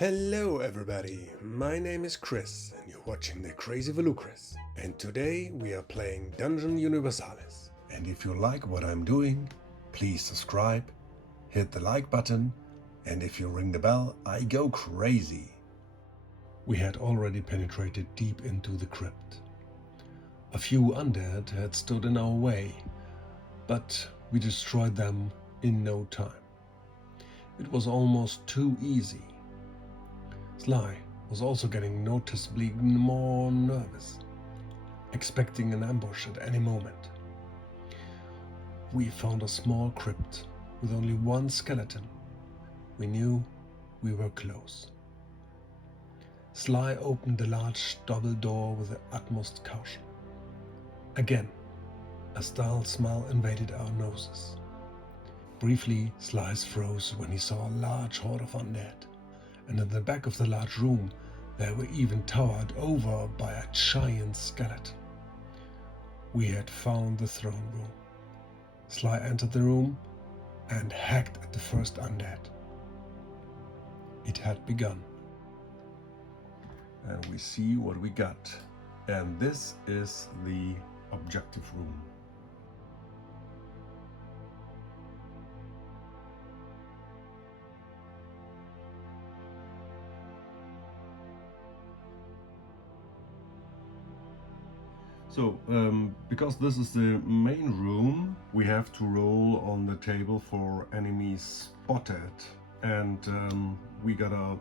Hello everybody, my name is Chris and you're watching the Crazy Volucris, and today we are playing Dungeon Universalis. And if you like what I'm doing, please subscribe, hit the like button, and if you ring the bell, I go crazy. We had already penetrated deep into the crypt. A few undead had stood in our way, but we destroyed them in no time. It was almost too easy. Sly was also getting noticeably more nervous, expecting an ambush at any moment. We found a small crypt with only one skeleton. We knew we were close. Sly opened the large double door with the utmost caution. Again, a stale smell invaded our noses. Briefly, Sly's froze when he saw a large horde of undead, and in the back of the large room they were even towered over by a giant skeleton. We had found the throne room. Sly entered the room and hacked at the first undead. It had begun. And we see what we got. And this is the objective room. So, because this is the main room, we have to roll on the table for enemies spotted. And we got a,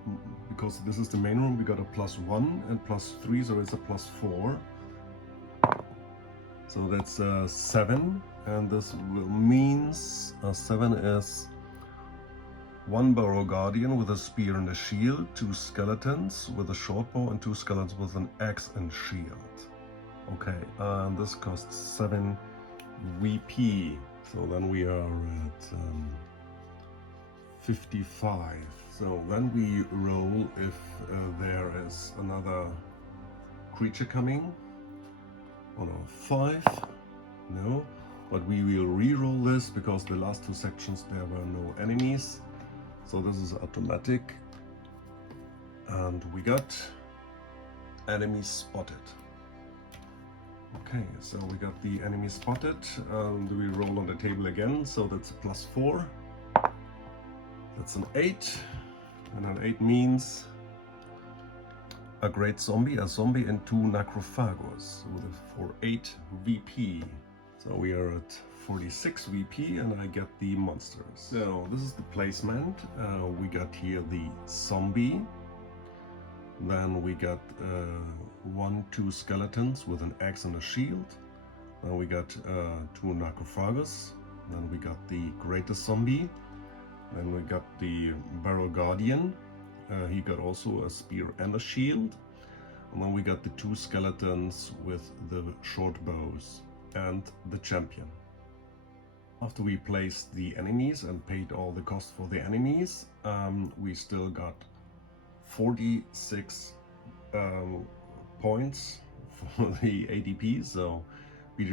because this is the main room, we got a +1 and +3, so it's a +4. So that's 7, and this means 7 is 1 Burrow Guardian with a spear and a shield, 2 skeletons with a short bow, and 2 skeletons with an axe and shield. Okay, and this costs 7 VP. So then we are at 55. So then we roll if there is another creature coming. Oh no, 5. No, but we will re-roll this because the last 2 sections there were no enemies. So this is automatic. And we got enemies spotted. Okay, so we got the enemy spotted, and we roll on the table again, so that's a +4. That's an 8, and an 8 means a great zombie, and 2 necrophagos for 8 VP. So we are at 46 VP, and I get the monsters. So this is the placement. We got here the zombie. Then we got 2 skeletons with an axe and a shield. Then we got 2 necrophagos. Then we got the greatest zombie. Then we got the Burrow Guardian. He got also a spear and a shield. And then we got the 2 skeletons with the short bows and the champion. After we placed the enemies and paid all the cost for the enemies, we still got 46 points for the ADP, so we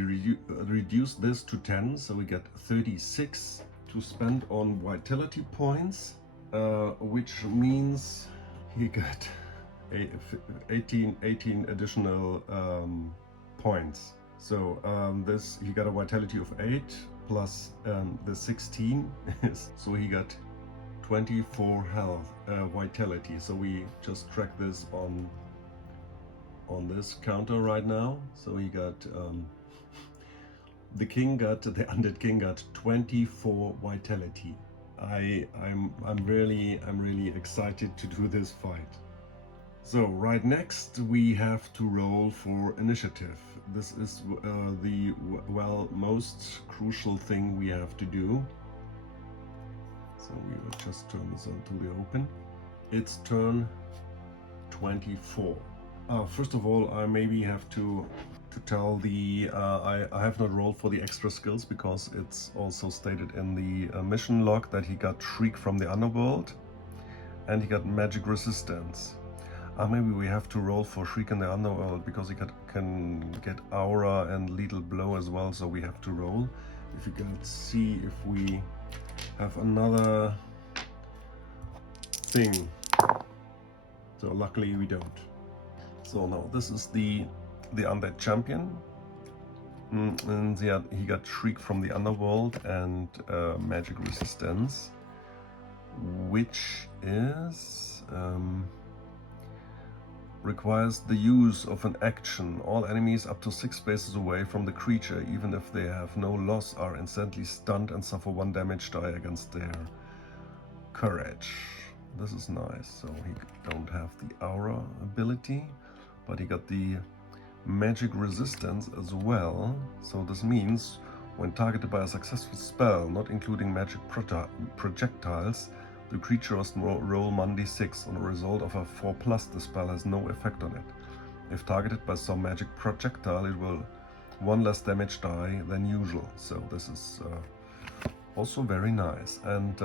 reduced this to 10, so we get 36 to spend on vitality points, which means he got 18 additional points. So this, he got a vitality of 8 plus the 16 is, so he got 24 health vitality. So we just track this on this counter right now. So he got the undead king got 24 vitality. I'm really excited to do this fight. So right next we have to roll for initiative. This is the most crucial thing we have to do. So we will just turn this on to the open. It's turn 24. First of all, I maybe have to tell the I have not rolled for the extra skills because it's also stated in the mission log that he got Shriek from the Underworld and he got magic resistance. Maybe we have to roll for Shriek in the Underworld because he can get Aura and Lethal Blow as well, so we have to roll. If you can see if we have another thing. So luckily we don't. So now this is the undead champion. And he got Shriek from the Underworld and magic resistance, which is requires the use of an action. All enemies up to 6 spaces away from the creature, even if they have no loss, are instantly stunned and suffer 1 damage die against their courage. This is nice. So he don't have the aura ability, but he got the magic resistance as well. So this means when targeted by a successful spell, not including magic projectiles, the creature must roll -6. On a result of a 4+, the spell has no effect on it. If targeted by some magic projectile, it will 1 less damage die than usual. So this is also very nice. And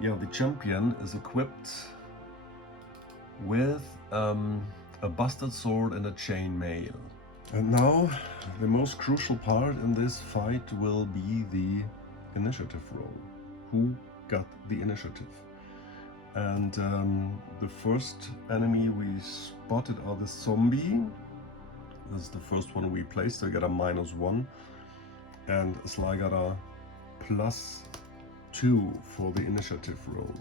yeah, the champion is equipped with a bastard sword and a chainmail. And now the most crucial part in this fight will be the initiative roll. Who got the initiative? And the first enemy we spotted are the zombie. This is the first one we placed, so we got a -1, and Sly got a +2 for the initiative roll.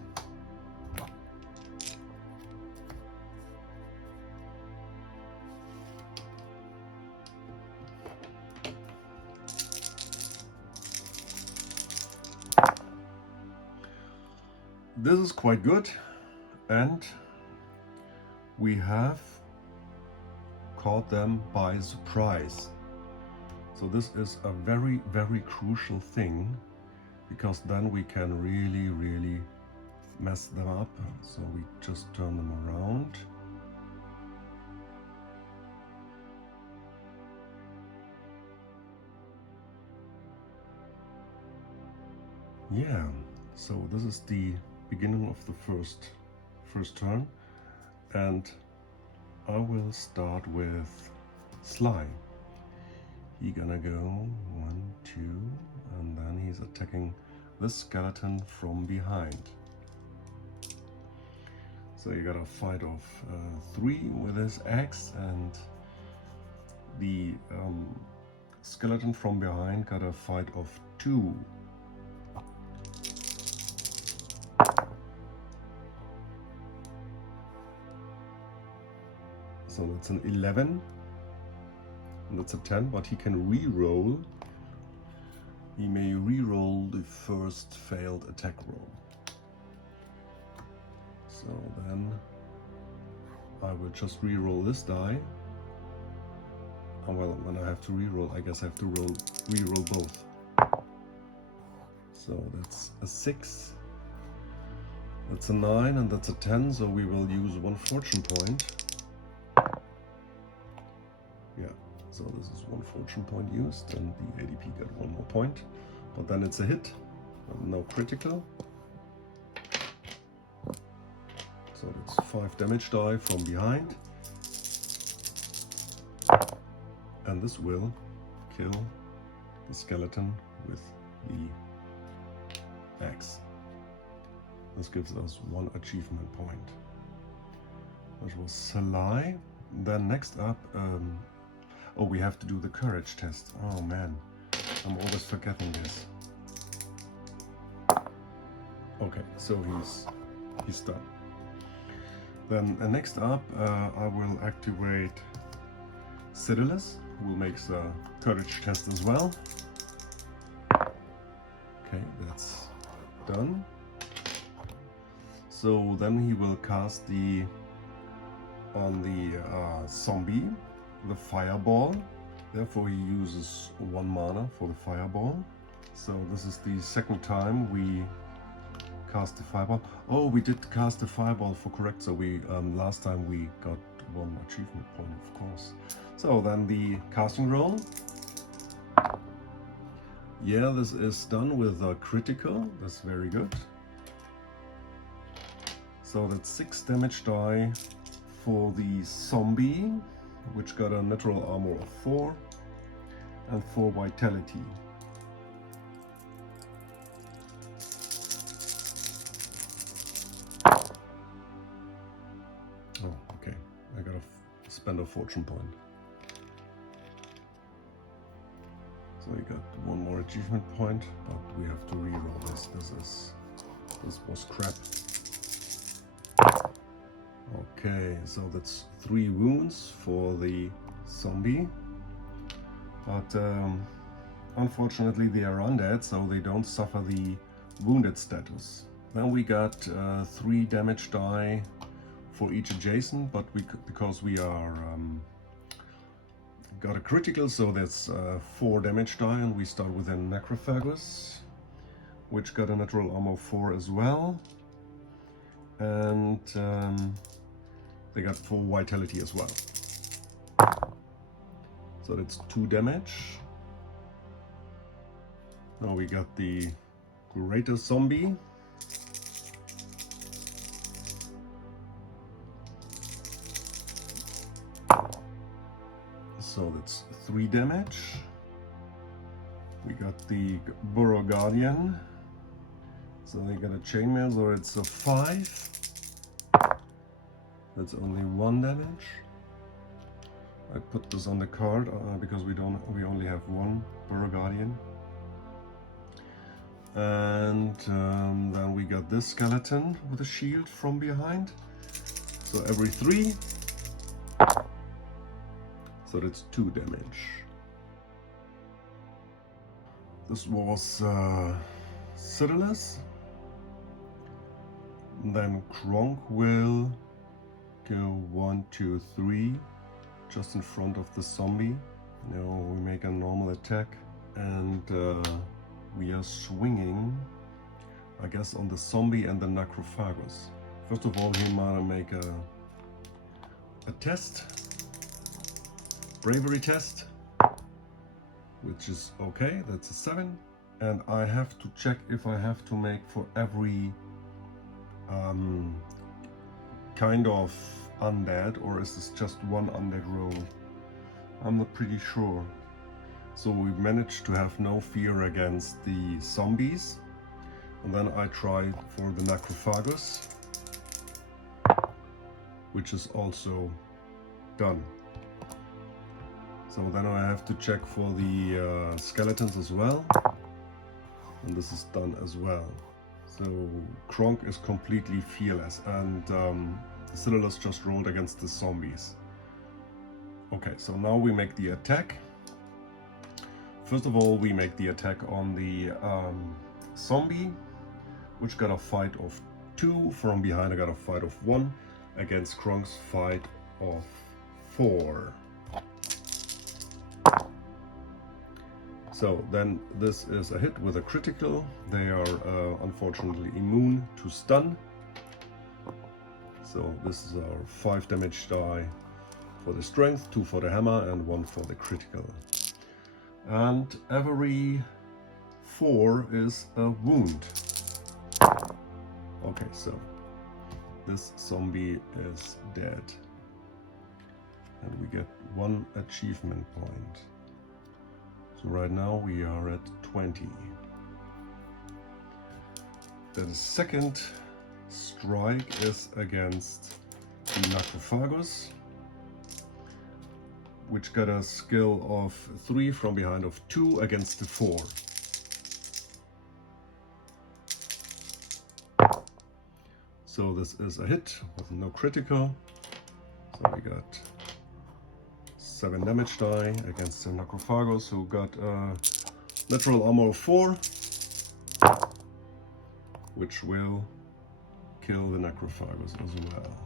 This is quite good, and we have caught them by surprise. So this is a very, very crucial thing, because then we can really mess them up. So we just turn them around. Yeah, so this is the beginning of the first turn, and I will start with Sly. He gonna go 1, 2, and then he's attacking the skeleton from behind. So you got a fight of 3 with his axe, and the skeleton from behind got a fight of 2. So that's an 11, and that's a 10, but he can re-roll. He may re-roll the first failed attack roll. So then I will just re-roll this die. Oh, well, when I have to re-roll, I guess I have to re-roll both. So that's a 6, that's a 9, and that's a 10, so we will use 1 fortune point. Yeah, so this is 1 fortune point used, and the ADP got 1 more point, but then it's a hit, no critical. So that's 5 damage die from behind, and this will kill the skeleton with the axe. This gives us 1 achievement point, which was Sly. Then next up, oh, we have to do the courage test. Oh man, I'm always forgetting this. Okay, so he's done. Then next up, I will activate Xiodulus, who will make the courage test as well. Okay, that's done. So then he will cast on the zombie, the fireball. Therefore he uses 1 mana for the fireball. So this is the second time we cast the fireball. Oh, we did cast the fireball for correct, so we last time we got 1 achievement point, of course. So then the casting roll. Yeah, this is done with a critical. That's very good. So that's 6 damage die for the zombie, which got a natural armor of 4 and 4 vitality. spend a fortune point. So we got one more achievement point, but we have to reroll this. This was crap. Okay, so that's 3 wounds for the zombie. But unfortunately they are undead, so they don't suffer the wounded status. Then we got 3 damage die for each adjacent, but because we are got a critical, so that's 4 damage die, and we start with a Necrophagus, which got a natural armor 4 as well, and they got 4 vitality as well. So that's 2 damage. Now we got the greater zombie. So that's 3 damage. We got the Burrow Guardian. So they got a chainmail, so it's a 5. That's only 1 damage. I put this on the card because we only have 1 Burrow Guardian. And then we got this skeleton with a shield from behind. So every 3. So that's 2 damage. This was Xiodulus. Then Kronk will go 1, 2, 3, just in front of the zombie. Now we make a normal attack, and we are swinging, I guess, on the zombie and the Necrophagus. First of all, he might make a test. Bravery test, which is okay, that's a 7. And I have to check if I have to make for every kind of undead, or is this just 1 undead roll? I'm not pretty sure. So we managed to have no fear against the zombies. And then I tried for the Necrophagus, which is also done. So then I have to check for the skeletons as well, and this is done as well. So Kronk is completely fearless, and Xiodulus just rolled against the zombies. Okay, so now we make the attack. First of all, we make the attack on the zombie, which got a fight of 2. From behind I got a fight of 1 against Kronk's fight of 4. So then this is a hit with a critical. They are unfortunately immune to stun. So this is our 5 damage die for the strength, 2 for the hammer, and 1 for the critical. And every 4 is a wound. Okay, so this zombie is dead. And we get 1 achievement point. So right now we are at 20. The second strike is against the Necrophagus, which got a skill of 3 from behind of 2 against the 4. So this is a hit with no critical. So we got 7 damage die against the Necrophagus, who got a natural armor of 4, which will kill the Necrophagus as well.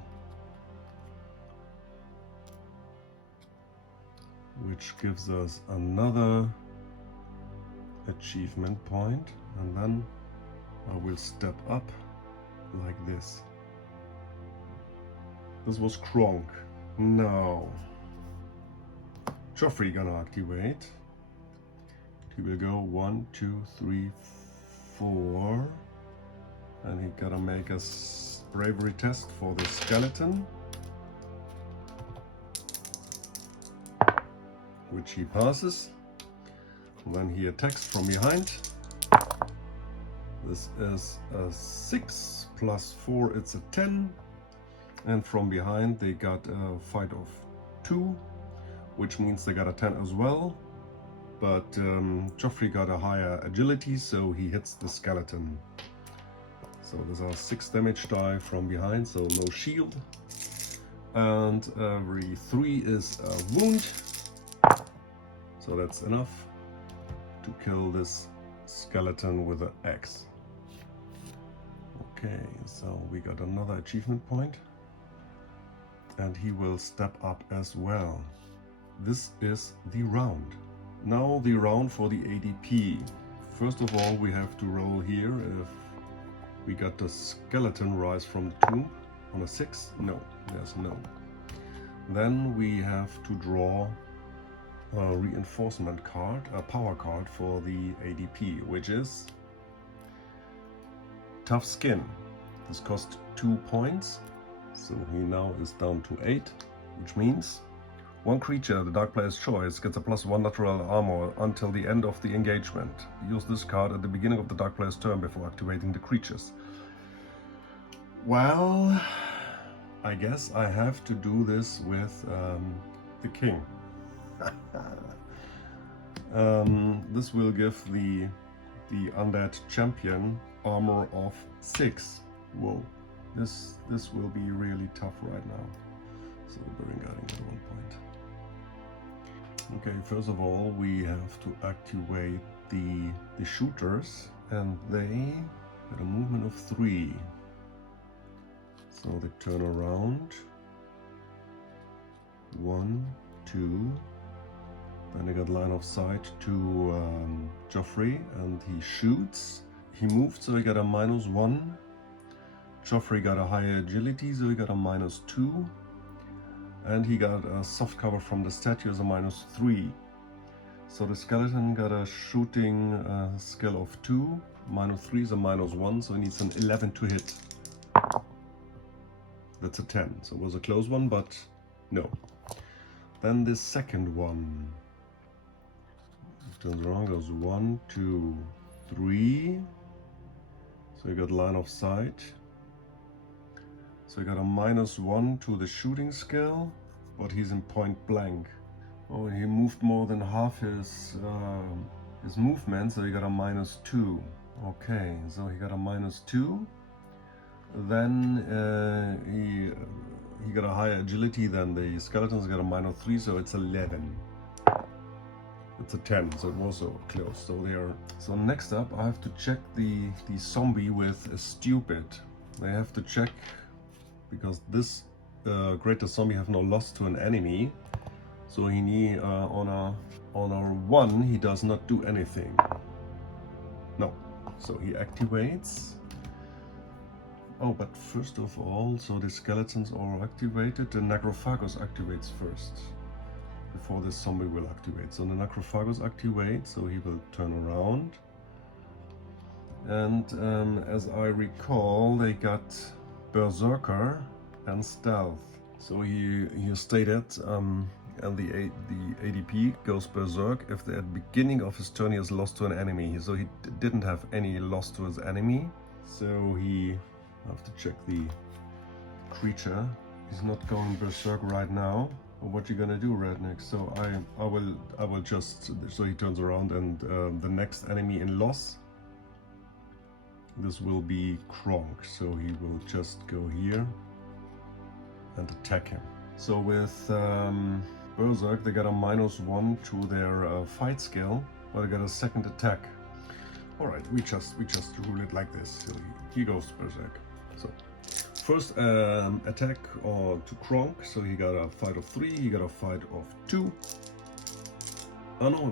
Which gives us another achievement point, and then I will step up like this. This was Kronk. Now Joffrey gonna activate. He will go 1, 2, 3, 4, and he gotta make a bravery test for the skeleton, which he passes. And then he attacks from behind. This is a 6 plus 4, it's a 10. And from behind they got a fight of 2, which means they got a 10 as well. But Joffrey got a higher agility, so he hits the skeleton. So these are 6 damage die from behind, so no shield. And every 3 is a wound. So that's enough to kill this skeleton with an axe. Okay, so we got another achievement point. And he will step up as well. This is the round. Now the round for the ADP. First of all, we have to roll here if we got the skeleton rise from the tomb on a 6. No, there's no. Then we have to draw a reinforcement card, a power card for the ADP, which is Tough Skin. This costs 2 points, so he now is down to 8, which means one creature, the dark player's choice, gets a +1 natural armor until the end of the engagement. Use this card at the beginning of the dark player's turn before activating the creatures. Well, I guess I have to do this with the king. This will give the undead champion armor of 6. Whoa, this will be really tough right now. So Burning Guarding at 1 point. Okay, first of all, we have to activate the shooters, and they had a movement of 3. So they turn around. 1, 2. Then they got line of sight to Joffrey, and he shoots. He moved, so he got a -1. Joffrey got a higher agility, so he got a -2. And he got a soft cover from the statue as a -3. So the skeleton got a shooting skill of 2. -3 is a -1, so he needs an 11 to hit. That's a 10. So it was a close one, but no. Then the second one. Turns around, goes 1, 2, 3. So you got line of sight. So you got a -1 to the shooting skill, but he's in point blank. Oh, he moved more than half his movement, so he got a -2. Okay, so he got a -2. Then he got a higher agility than the skeletons. Got a -3, so it's 11. It's a 10, so it was so close. So there. So next up, I have to check the zombie with a stupid. I have to check because this greater zombie have no loss to an enemy. So he need on a 1 he does not do anything. No. So he activates. Oh, but first of all, so the skeletons are activated. The necrophagus activates first before the zombie will activate. So the necrophagus activates, so he will turn around. And as I recall, they got Berserker and Stealth. So he stated, and the ADP goes Berserk if at the beginning of his turn he has lost to an enemy. So he didn't have any loss to his enemy. So he have to check the creature. He's not going Berserk right now. What you gonna do, Redneck? So I will just, so he turns around, and the next enemy in loss, this will be Kronk. So he will just go here and attack him. So with Berserk, they got a -1 to their fight skill, but they got a second attack. All right, we just rule it like this. So he goes Berserk. So first attack to Kronk. So he got a fight of 3. He got a fight of 2. Oh no,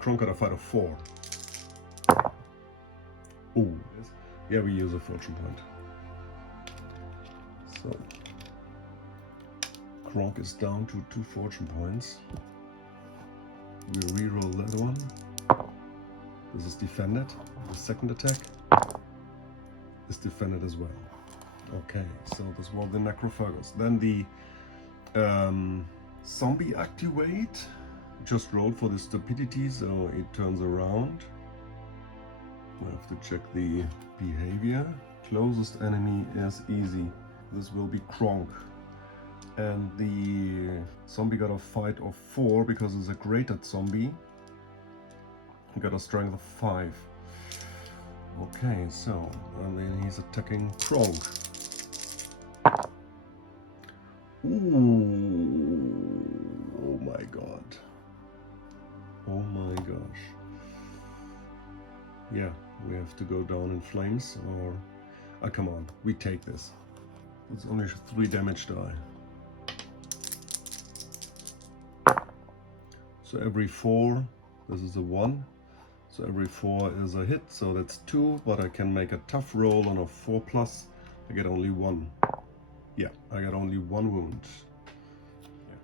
Kronk got a fight of 4. Oh, yeah, we use a fortune point. So Kronk is down to 2 fortune points. We reroll that one. This is defended. The second attack is defended as well. Okay, so this was the necrophagus. Then the zombie activate. Just rolled for the stupidity, so it turns around. We have to check the behavior. Closest enemy is easy. This will be Kronk. And the zombie got a fight of 4 because it's a graded zombie. He got a strength of 5. Okay, so, and then he's attacking Kronk. Ooh, oh my god. Oh my gosh. Yeah, we have to go down in flames, or... Ah, come on, we take this. It's only 3 damage die. So every 4, this is a 1. So every 4 is a hit, so that's 2, but I can make a tough roll on a 4+. I get only 1. Yeah, I got only 1 wound. Yeah.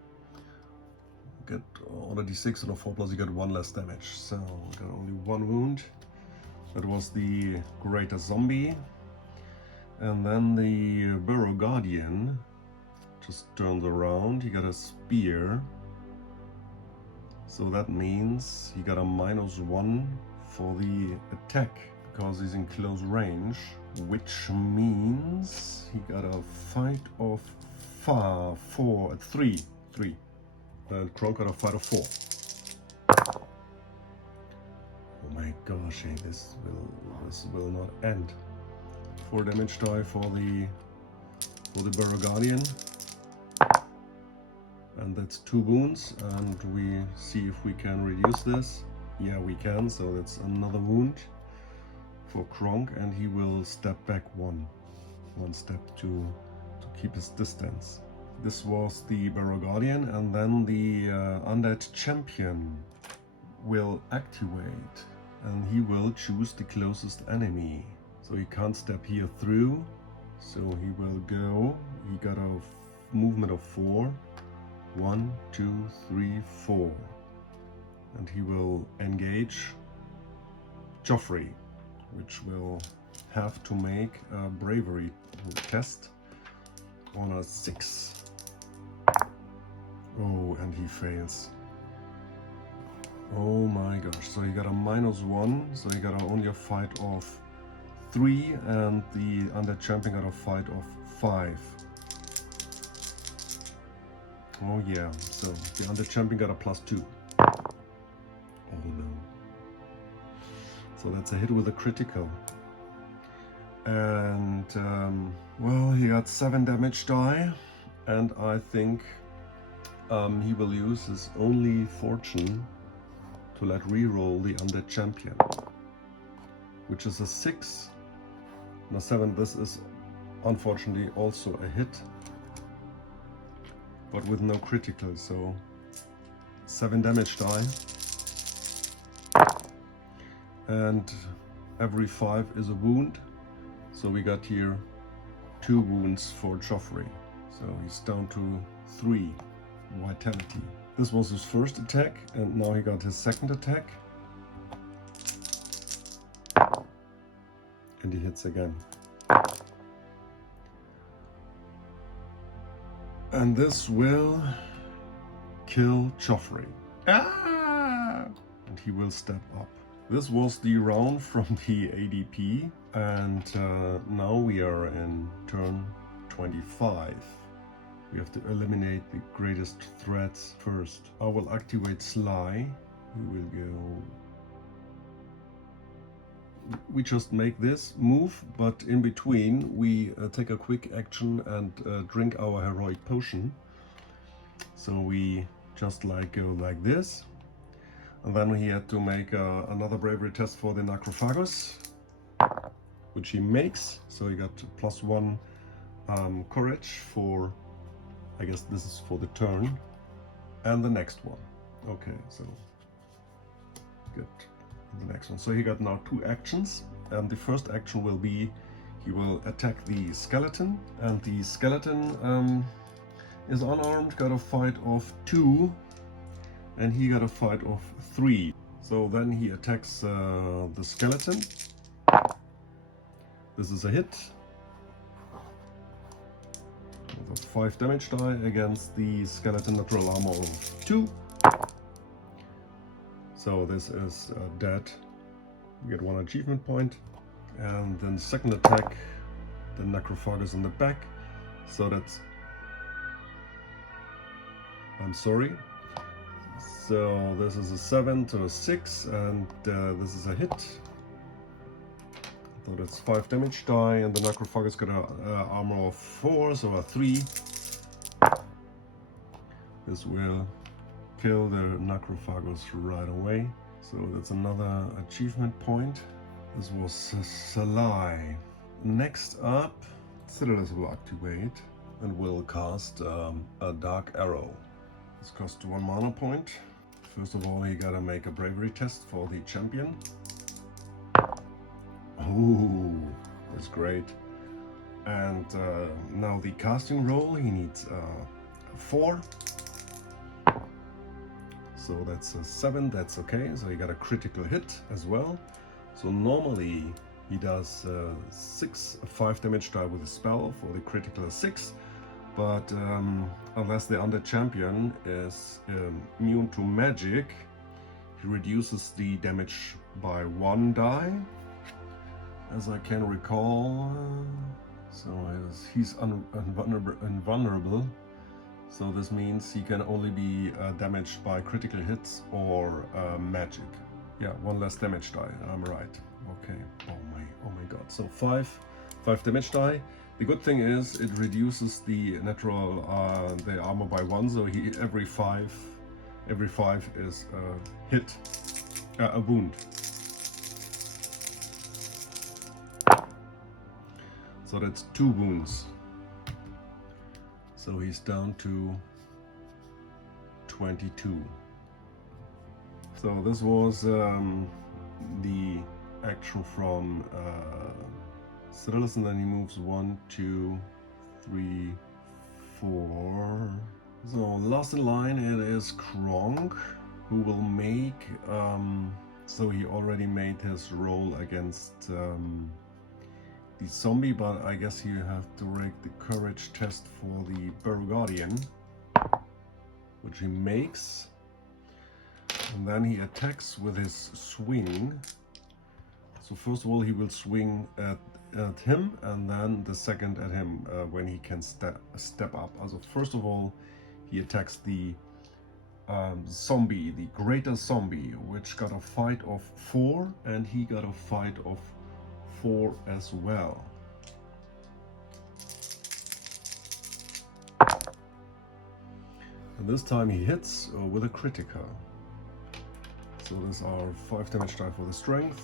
Get on a d6 and a 4+, you get 1 less damage. So I got only 1 wound. That was the greater zombie. And then the Burrow Guardian just turned around. He got a spear. So that means he got a -1 for the attack because he's in close range, which means he got a fight of 3. And Kronk got a fight of 4. Oh my gosh, hey, this will not end. 4 damage die for the Burrow Guardian. And that's 2 wounds, and we see if we can reduce this. Yeah, we can, so that's another wound for Kronk, and he will step back one step to keep his distance. This was the Burrow Guardian, and then the Undead Champion will activate, and he will choose the closest enemy. So he can't step here through, so he will go. He got a movement of 4. 1, 2, 3, 4. And he will engage Joffrey, which will have to make a bravery test on a 6. Oh, and he fails. Oh my gosh, so he got a -1, so he got only a fight of 3, and the Undead Champion got a fight of 5. Oh yeah, so the Undead Champion got a +2. Oh no. So that's a hit with a critical. And, well, he got 7 damage die. And I think he will use his only fortune to let reroll the Undead Champion. Which is a 6. And a 7, this is unfortunately also a hit. But with no critical, so 7 damage die. And every 5 is a wound. So we got here 2 wounds for Joffrey. So he's down to 3 vitality. This was his first attack, and now he got his second attack. And he hits again. And this will kill Joffrey. Ah! And he will step up. This was the round from the ADP, and now we are in turn 25. We have to eliminate the greatest threats first. I will activate Sly. We will go... We just make this move, but in between we take a quick action and drink our heroic potion. So we just go like this. And then he had to make another bravery test for the Necrophagus, which he makes. So he got +1 courage for, I guess this is for the turn, and the next one. Okay, so good. The next one. So he got now 2 actions, and the first action will be he will attack the skeleton, and the skeleton is unarmed, got a fight of 2, and he got a fight of 3. So then he attacks the skeleton. This is a hit. With a 5 damage die against the skeleton natural armor of 2. So this is dead. We get 1 achievement point. And then second attack, the Necrophagus in the back. So that's I'm sorry. So this is a 7 to a 6, and this is a hit. So that's 5 damage die, and the Necrophagus got a armor of 4, so a 3. This will kill the Necrophagus right away. So that's another achievement point. This was Sly. Next up, Xiodulus will activate and will cast a Dark Arrow. This costs 1 mana point. First of all, he gotta make a bravery test for the champion. Ooh, that's great. And now the casting roll, he needs 4. So that's a 7, that's okay. So he got a critical hit as well. So normally he does 5 damage die with a spell for the critical 6. But unless the undead champion is immune to magic, he reduces the damage by 1 die, as I can recall. So he's invulnerable. So this means he can only be damaged by critical hits or magic. Yeah, 1 less damage die. I'm right. Okay. Oh my God. So 5 damage die. The good thing is it reduces the natural the armor by 1, so he every 5 is a hit, a wound. So that's 2 wounds. So he's down to 22. So this was the action from Xiodulus, and then he moves 1, 2, 3, 4. So last in line it is Kronk, who will make, so he already made his roll against the zombie, but I guess you have to make the courage test for the Burrow Guardian, which he makes. And then he attacks with his swing. So first of all he will swing at him, and then the second at him when he can step up. Also first of all he attacks the zombie, the greater zombie, which got a fight of 4, and he got a fight of 4 as well. And this time he hits with a critical. So these are 5 damage die for the strength,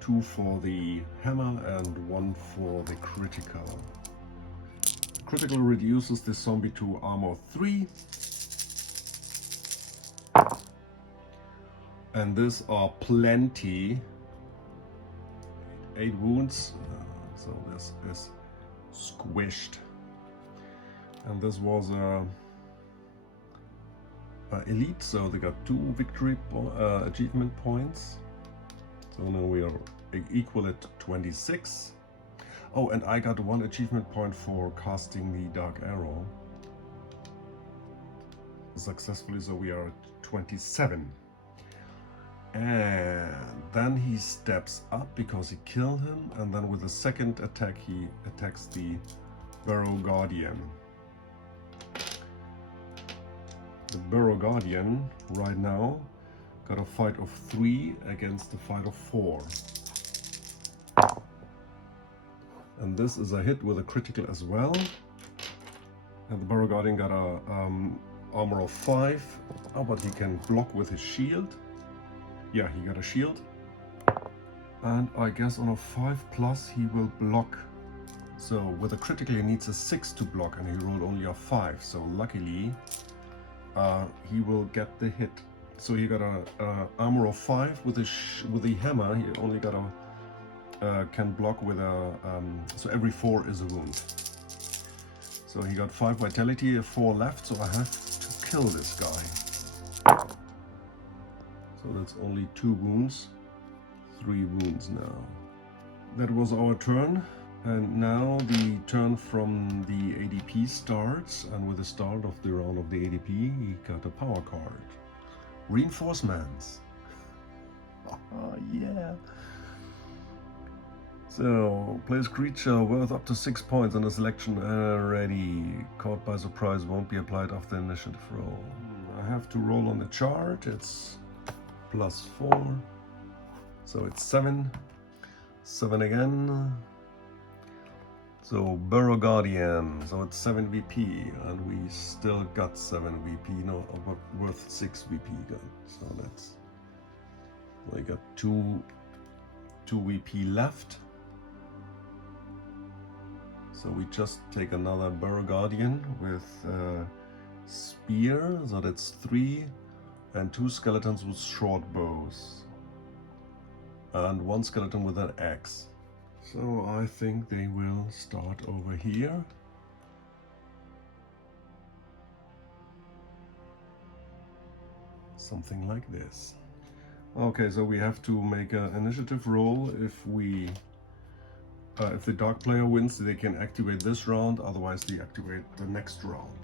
2 for the hammer, and 1 for the critical. Critical reduces the zombie to armor 3. And these are plenty. 8 wounds. So this is squished. And this was elite, so they got 2 victory achievement points. So now we are equal at 26. Oh, and I got 1 achievement point for casting the Dark Arrow successfully, so we are at 27. And then he steps up because he killed him, and then with the second attack he attacks the Burrow Guardian. The Burrow Guardian right now got a fight of 3 against a fight of 4. And this is a hit with a critical as well. And the Burrow Guardian got a armor of 5. Oh, but he can block with his shield. Yeah, he got a shield. And I guess on a 5+ he will block. So with a critical he needs a 6 to block, and he rolled only a 5. So luckily he will get the hit. So he got a armor of 5 with the hammer. He only got a can block with a so every 4 is a wound. So he got 5 vitality, 4 left. So I have to kill this guy. So that's only 2 wounds, 3 wounds now. That was our turn, and now the turn from the ADP starts, and with the start of the round of the ADP, he got a power card. Reinforcements. Yeah. So, place creature worth up to 6 points on a selection already. Caught by surprise won't be applied after initiative roll. I have to roll on the chart. It's +4. So it's 7. 7 again. So Burrow Guardian. So it's 7 VP. And we still got 7 VP. No, but worth 6 VP. Good. So that's... We got 2 VP left. So we just take another Burrow Guardian with spear, so that's 3, and 2 skeletons with short bows, and 1 skeleton with an axe. So I think they will start over here. Something like this. Okay, so we have to make an initiative roll. If the dark player wins, they can activate this round, otherwise they activate the next round.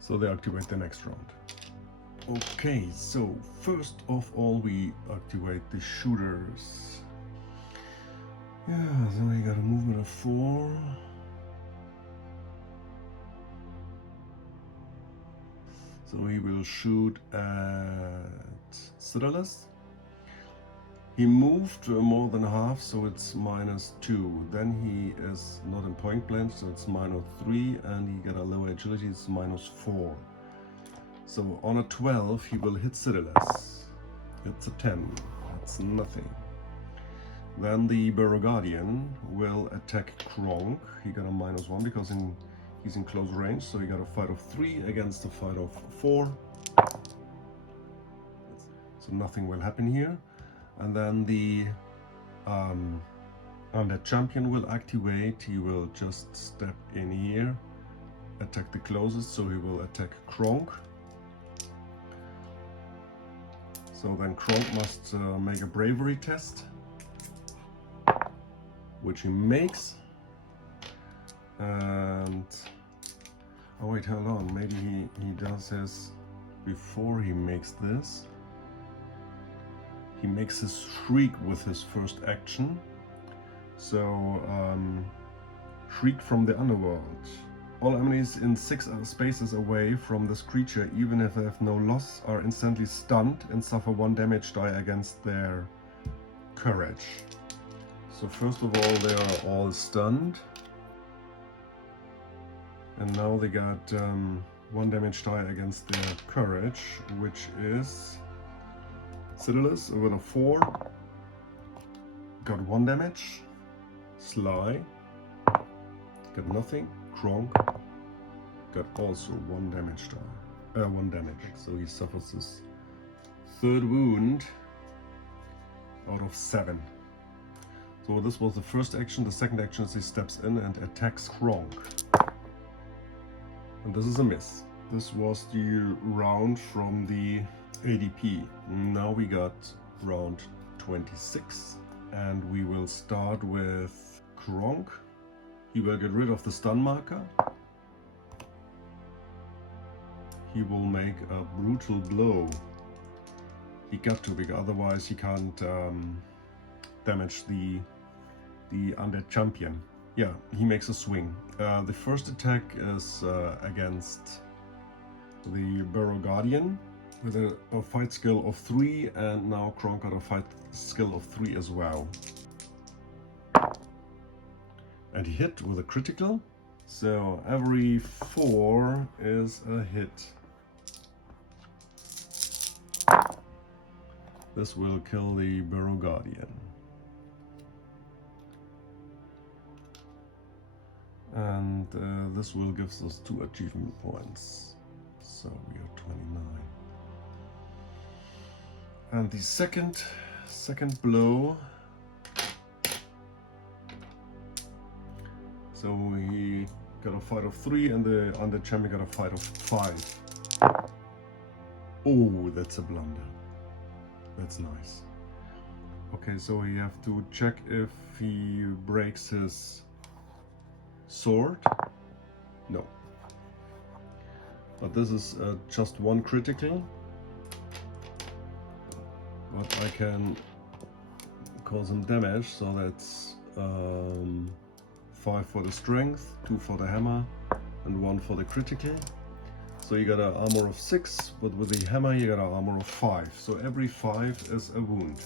So they activate the next round. Okay, so first of all we activate the shooters. Yeah, so we got a movement of 4. So he will shoot at Xiodulus. He moved more than half, so it's -2. Then he is not in point blank, so it's -3, and he got a lower agility, it's -4. So on a 12, he will hit Xiodulus. It's a 10. That's nothing. Then the Burrow Guardian will attack Kronk. He got a -1 because he's in close range, so he got a fight of 3 against a fight of 4. So nothing will happen here. And then the champion will activate. He will just step in here, attack the closest, so he will attack Kronk. So then Kronk must make a bravery test, which he makes. And oh wait, hold on, maybe he does this before he makes this. He makes his shriek with his first action. So shriek from the underworld. All enemies in 6 spaces away from this creature, even if they have no loss, are instantly stunned and suffer 1 damage die against their courage. So first of all, they are all stunned. And now they got 1 damage die against their courage, which is Xiodulus with a 4. Got 1 damage. Sly got nothing. Kronk got also 1 damage die. 1 damage. So he suffers his 3rd wound out of 7. So this was the first action. The second action is he steps in and attacks Kronk. And this is a miss. This was the round from the ADP. Now we got round 26. And we will start with Kronk. He will get rid of the stun marker. He will make a brutal blow. He got to, because otherwise he can't damage the undead champion. Yeah, he makes a swing. The first attack is against the Burrow Guardian with a fight skill of 3, and now Kronk got a fight skill of 3 as well. And he hit with a critical, so every 4 is a hit. This will kill the Burrow Guardian. And this will give us 2 achievement points. So we are 29. And the second blow. So he got a fight of 3 and the undead champion got a fight of 5. Oh, that's a blunder. That's nice. Okay, so we have to check if he breaks his sword. No. But this is just 1 critical. but I can cause him damage, so that's 5 for the strength, 2 for the hammer, and 1 for the critical. So you got an armor of 6, but with the hammer you got an armor of 5. So every 5 is a wound.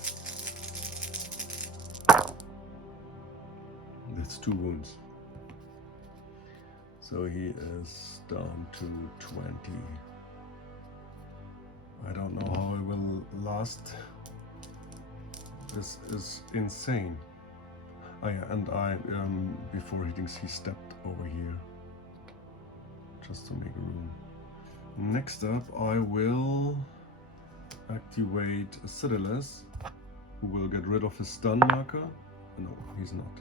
That's 2 wounds. So he is down to 20. I don't know how it will last. This is insane. Oh yeah, and before he stepped over here just to make room. Next up, I will activate Xiodulus, who will get rid of his stun marker. No, he's not.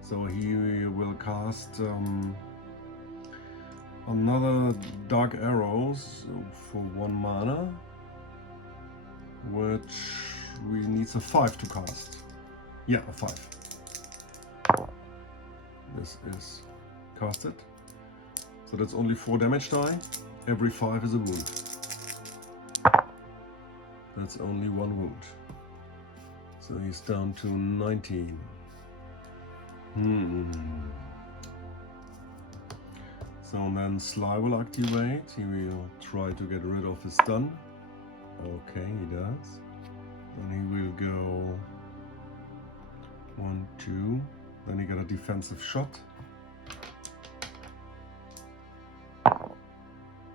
So he will cast another Dark Arrows for 1 mana, which we need a 5 to cast. Yeah, a 5. This is casted. So that's only 4 damage die. Every 5 is a wound. That's only 1 wound. So he's down to 19. So then Sly will activate. He will try to get rid of his stun. Okay, he does. Then he will go 1, 2. Then he got a defensive shot,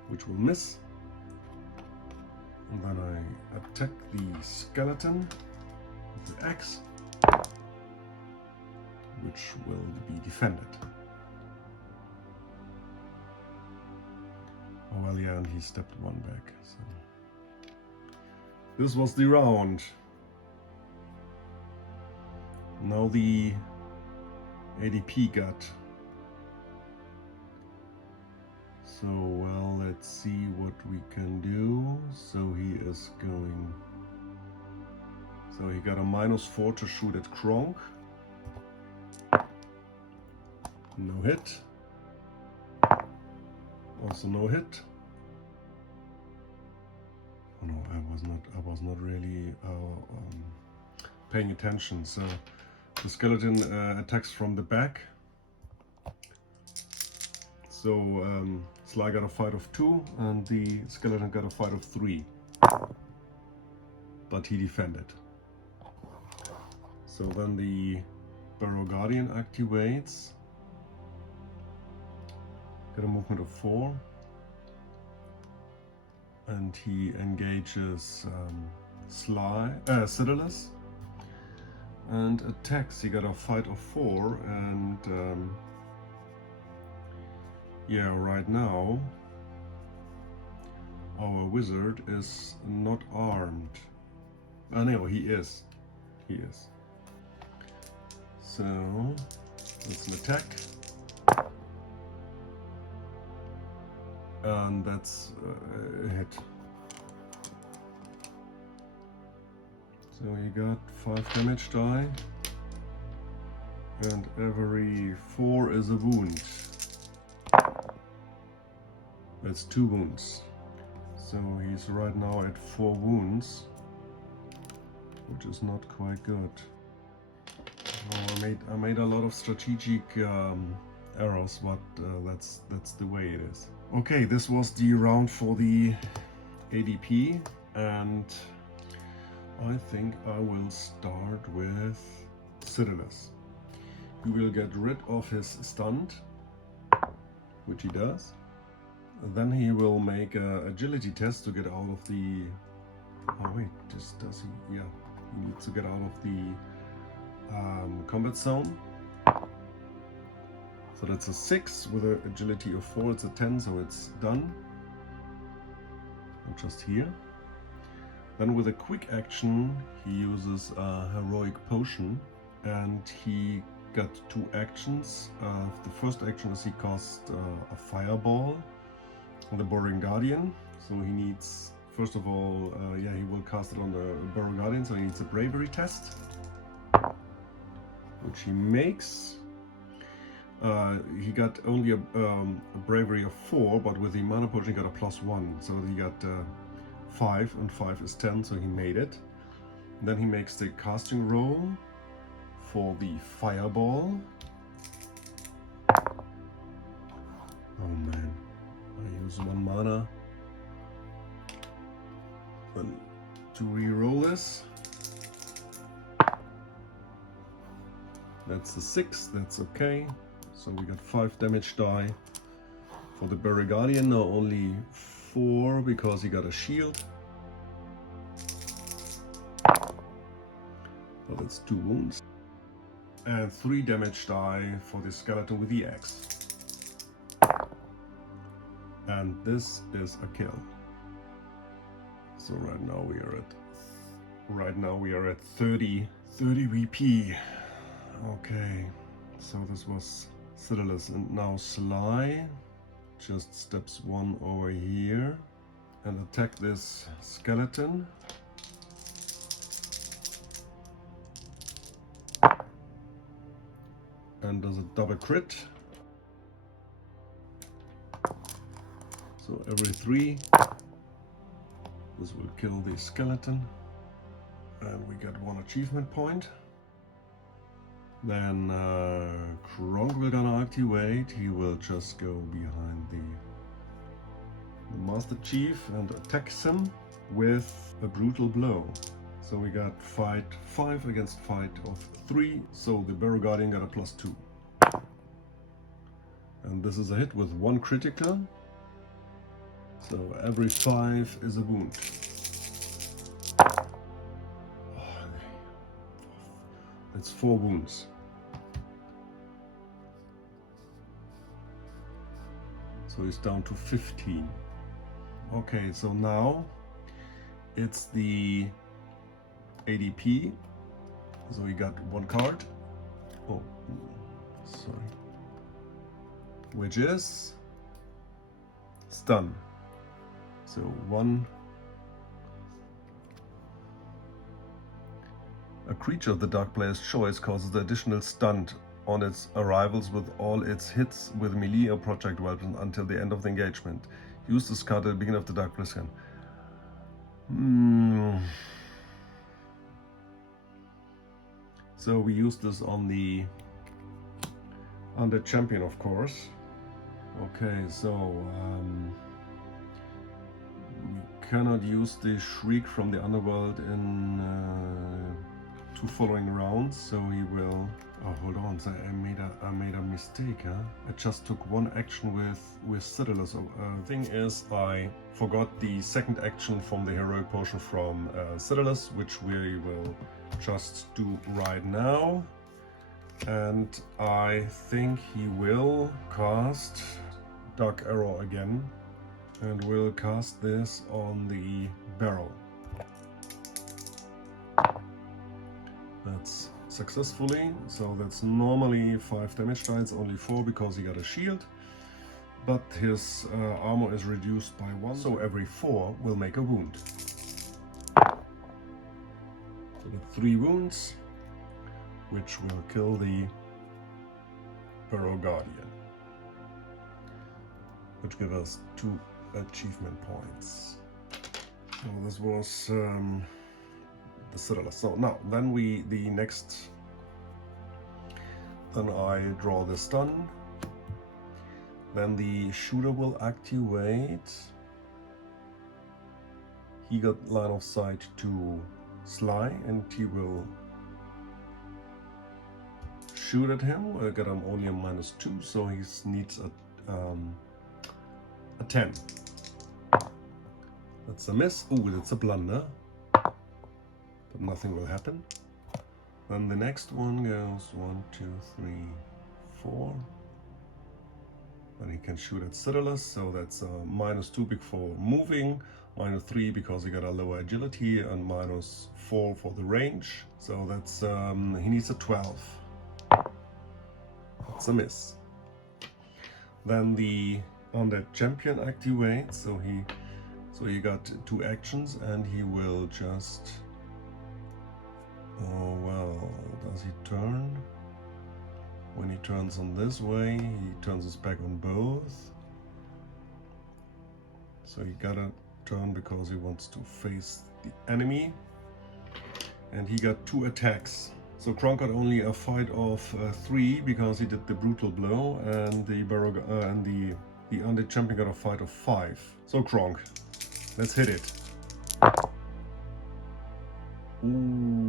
which will miss. And then I attack the skeleton with the axe, which will be defended. Oh well, yeah, and he stepped 1 back. So this was the round. Now the ADP got. So well, let's see what we can do. So he is going. So he got a -4 to shoot at Kronk. No hit. Also no hit. Oh no, I was not really paying attention. So the skeleton attacks from the back. So Sly got a fight of 2 and the skeleton got a fight of 3. But he defended. So then the Barrow Guardian activates. Got a movement of 4. And he engages Xiodulus and attacks. He got a fight of 4 and yeah, right now our wizard is not armed. Oh no, he is. He is. So that's an attack. And that's a hit. So he got 5 damage die. And every 4 is a wound. That's 2 wounds. So he's right now at 4 wounds, which is not quite good. Oh, I made a lot of strategic errors, but that's the way it is. Okay, this was the round for the ADP, and I think I will start with Xiodulus. He will get rid of his stunt, which he does. Then he will make an agility test to get out of the... Oh wait, does he? Yeah, he needs to get out of the combat zone. So that's a 6 with an agility of 4, it's a 10, so it's done. I'm just here. Then with a quick action, he uses a heroic potion, and he got 2 actions. The first action is he casts a fireball on the Burrowing Guardian. So he needs, first of all, yeah, he will cast it on the Burrowing Guardian, so he needs a bravery test, which he makes. He got only a bravery of 4, but with the mana potion he got a +1, so he got 5, and 5 is 10, so he made it. Then he makes the casting roll for the fireball. Oh man, I use 1 mana and to re-roll this. That's the 6, that's okay. So we got 5 damage die. For the Burial Guardian, now only 4 because he got a shield. So that's 2 wounds. And 3 damage die for the skeleton with the axe. And this is a kill. So right now we are at 30 VP. Okay, so this was Xiodulus, and now Sly just steps 1 over here and attack this skeleton. And does a double crit. So every 3, this will kill the skeleton. And we get 1 achievement point. Then Kronk will gonna activate. He will just go behind the Master Chief and attacks him with a brutal blow. So we got fight 5 against fight of 3. So the Burial Guardian got a +2. And this is a hit with 1 critical. So every 5 is a wound. That's 4 wounds. So he's down to 15. Okay, so now it's the ADP. So he got 1 card. Oh, sorry. Which is stun. So 1. A creature of the dark player's choice causes additional stun on its arrivals with all its hits with melee or project weapon until the end of the engagement. Use this card at the beginning of the dark player's turn. So we use this on the champion, of course. Okay, so we cannot use the Shriek from the Underworld in 2 following rounds, so he will. Oh, hold on! So I made a mistake. Huh? I just took 1 action with Xiodulus. Thing is, I forgot the 2nd action from the heroic potion from Xiodulus, which we will just do right now. And I think he will cast Dark Arrow again, and will cast this on the barrel. That's successfully, so that's normally 5 damage die, it's only 4 because he got a shield, but his armor is reduced by 1, so every 4 will make a wound. So that's 3 wounds, which will kill the Burial Guardian, which gives us 2 achievement points. So this was the Xiodulus. So now, then then I draw the stun. Then the shooter will activate. He got line of sight to Sly, and he will shoot at him. I got him only a -2, so he needs a 10. That's a miss. Oh, that's a blunder. But nothing will happen. Then the next one goes 1, 2, 3, 4. Then he can shoot at Xiodulus, so that's a -2 before moving, -3 because he got a lower agility, and -4 for the range. So that's he needs a 12. That's a miss. Then on the champion activates, so he got 2 actions, and he will just. Oh well, does he turn? When he turns on this way, he turns his back on both. So he gotta turn because he wants to face the enemy. and he got 2 attacks. So Kronk got only a fight of 3 because he did the brutal blow, and the undead champion got a fight of 5. So Kronk, let's hit it. Ooh,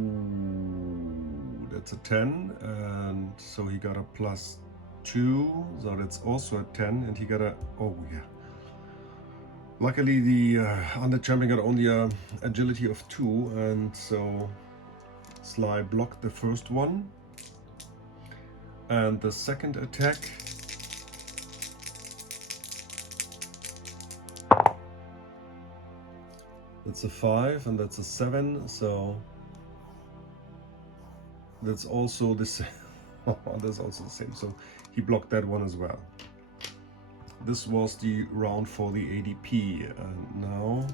that's a 10, and so he got a +2, so that's also a 10, and he got a, oh yeah. Luckily the undead champion got only a agility of 2, and so Sly blocked the first one. And the second attack, that's a 5 and that's a 7, so that's also the same. That's also the same, so he blocked that one as well. This was the round for the ADP, and now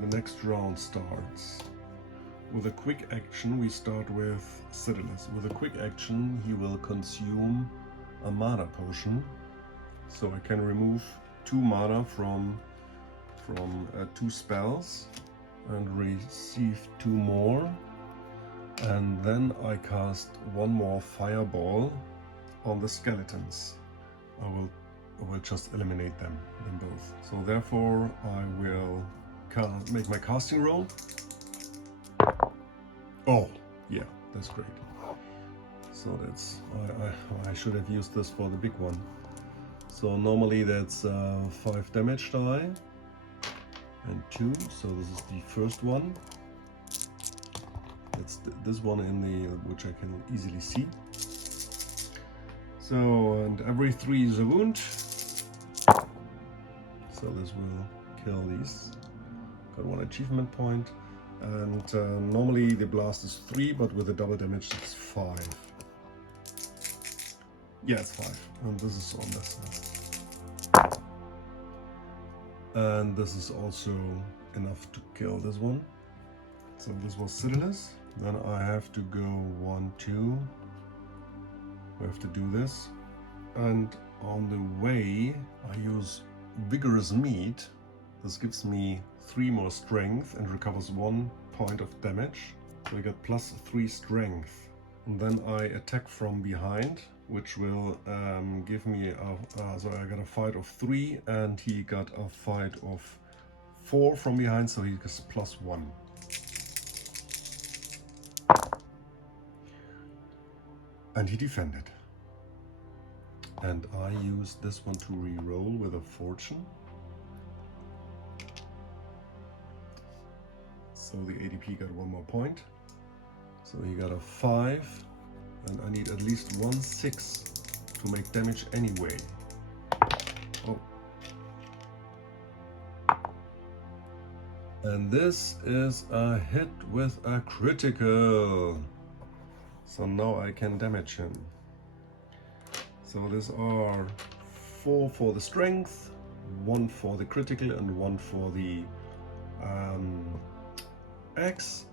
the next round starts. With a quick action we start with Xiodulus. With a quick action he will consume a mana potion, so I can remove 2 mana from 2 spells and receive 2 more, and then I cast 1 more fireball on the skeletons. I will just eliminate them both. So therefore I will make my casting roll. Oh yeah, that's great. So that's I should have used this for the big one. So normally that's 5 damage die and 2. So this is the first one. It's this one in the which I can easily see. So, and every 3 is a wound. So this will kill these. Got 1 achievement point. And normally the blast is 3, but with the double damage it's 5. Yeah, it's 5. And this is on this side. And this is also enough to kill this one. So this was Xiodulus. Then I have to go 1, 2. I have to do this. And on the way I use Vigorous Meat. This gives me 3 more strength and recovers 1 point of damage. So I got +3 strength. And then I attack from behind, which will give me so I got a fight of 3 and he got a fight of 4 from behind, so he gets +1. And he defended. And I used this one to re-roll with a fortune. So the ADP got 1 more point. So he got a 5, and I need at least 1 6 to make damage anyway. Oh. And this is a hit with a critical. So now I can damage him. So these are 4 for the strength, 1 for the critical, and 1 for the axe,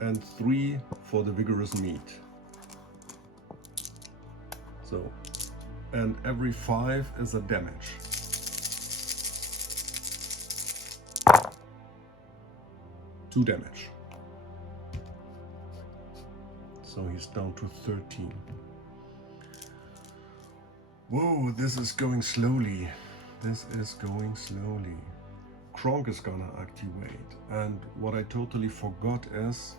and 3 for the vigorous meat. So, and every 5 is a damage. Two damage. So he's down to 13. Whoa, this is going slowly. This is going slowly. Kronk is gonna activate. And what I totally forgot is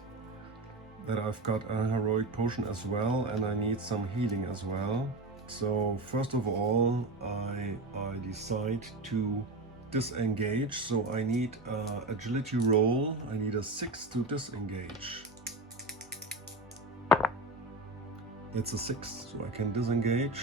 that I've got a heroic potion as well, and I need some healing as well. So first of all, I decide to disengage. So I need an agility roll. I need a 6 to disengage. It's a 6, so I can disengage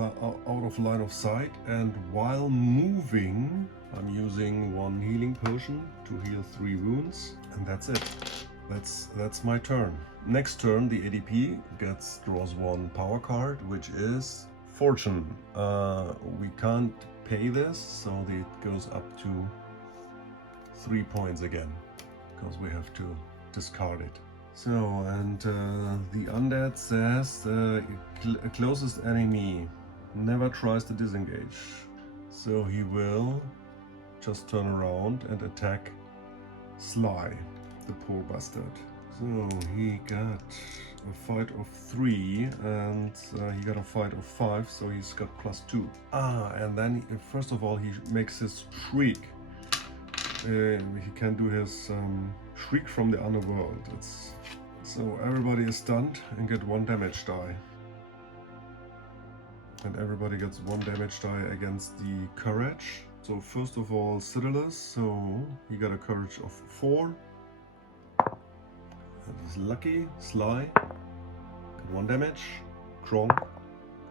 out of line of sight, and while moving I'm using 1 healing potion to heal 3 wounds, and that's it. That's my turn. Next turn the ADP draws 1 power card, which is Fortune. We can't pay this, so it goes up to 3 points again, because we have to discard it. So, and the undead says the closest enemy never tries to disengage. So he will just turn around and attack Sly, the poor bastard. So he got a fight of 3 and he got a fight of 5, so he's got +2. And then first of all he makes his shriek. He can do his shriek from the underworld. So everybody is stunned and get 1 damage die. And everybody gets 1 damage die against the courage. So first of all Xiodulus, so he got a courage of 4. That is lucky. Sly got 1 damage. Kronk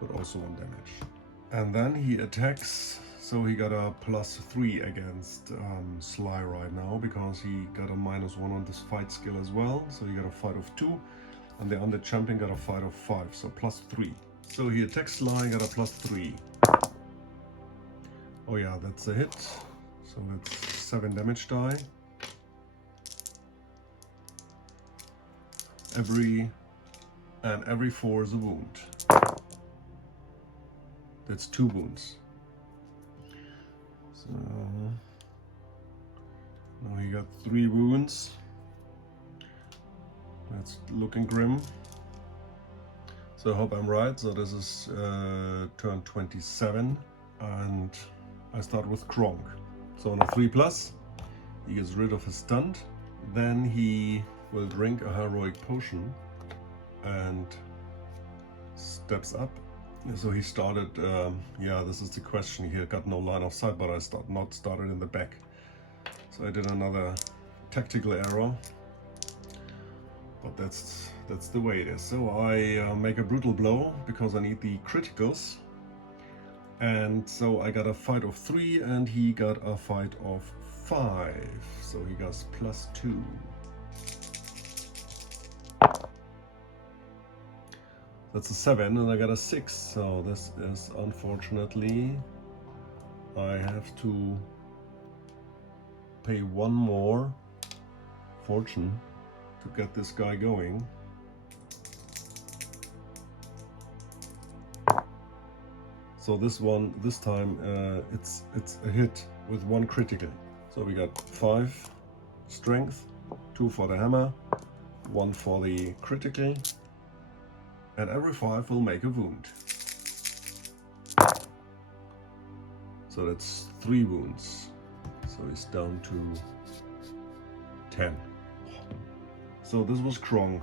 got also 1 damage. And then he attacks, so he got a +3 against Sly right now, because he got a -1 on this fight skill as well. So he got a fight of 2, and the undead champion got a fight of 5, so +3. So he attacks Sly, got a +3. Oh yeah, that's a hit. So that's 7 damage die. Every 4 is a wound. That's 2 wounds. So now he got 3 wounds. That's looking grim. So I hope I'm right. So this is turn 27, and I start with Kronk. So on a 3+, he gets rid of his stunt. Then he will drink a heroic potion and steps up. So he started, yeah, this is the question. He got no line of sight, but I started in the back. So I did another tactical error, but that's the way it is. So I make a brutal blow because I need the criticals. And so I got a fight of 3 and he got a fight of 5. So he got +2. That's a 7 and I got a 6. So this is, unfortunately, I have to pay 1 more fortune to get this guy going. So this time it's a hit with 1 critical. So we got 5 strength, 2 for the hammer, 1 for the critical, and every 5 will make a wound. So that's 3 wounds. So he's down to 10. So this was Kronk.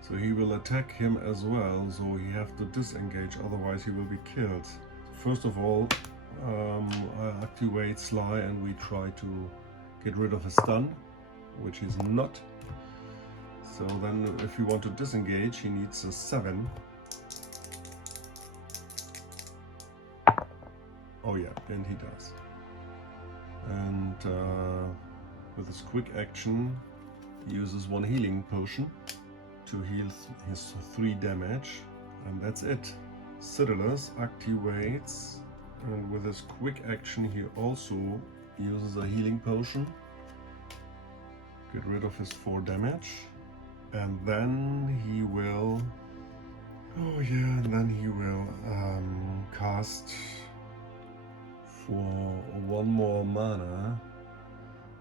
So he will attack him as well, so he have to disengage, otherwise he will be killed. First of all, I activate Sly and we try to get rid of his stun, which he's not. So then if you want to disengage, he needs a 7. Oh yeah, and he does. And with his quick action, he uses 1 healing potion to heal his 3 damage, and that's it. Xiodulus activates, and with his quick action he also uses a healing potion, get rid of his 4 damage, and then he will, oh yeah, and then he will cast for 1 more mana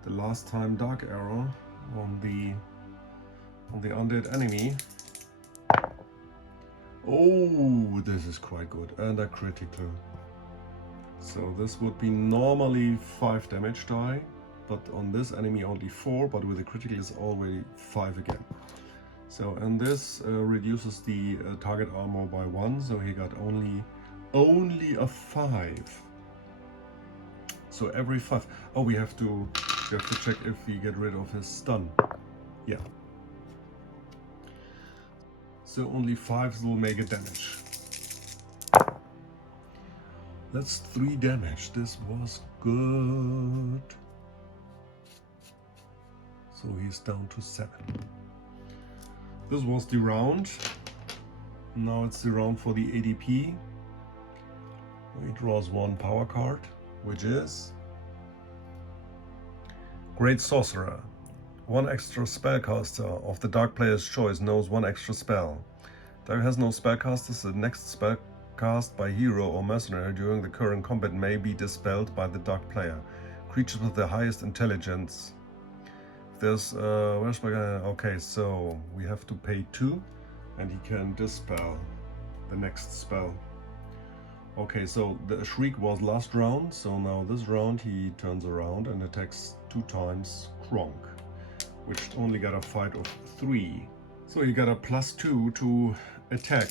the last time dark arrow on the undead enemy. Oh, this is quite good, and a critical. So this would be normally 5 damage die, but on this enemy only 4, but with the critical is already 5 again. So, and this reduces the target armor by 1, so he got only a 5. So every 5. Oh, we have to check if we get rid of his stun. Yeah. So only 5 will make a damage. That's 3 damage. This was good. So he's down to 7. This was the round. Now it's the round for the ADP. He draws 1 power card, which is Great Sorcerer. 1 extra spellcaster of the dark player's choice knows 1 extra spell. Dark has no spellcasters. The next spell cast by hero or mercenary during the current combat may be dispelled by the dark player. Creatures with the highest intelligence there's Raazbal. Okay, so we have to pay 2 and he can dispel the next spell. Okay, so the Shriek was last round, so now this round he turns around and attacks 2 times Kronk, which only got a fight of 3. So he got a +2 to attack.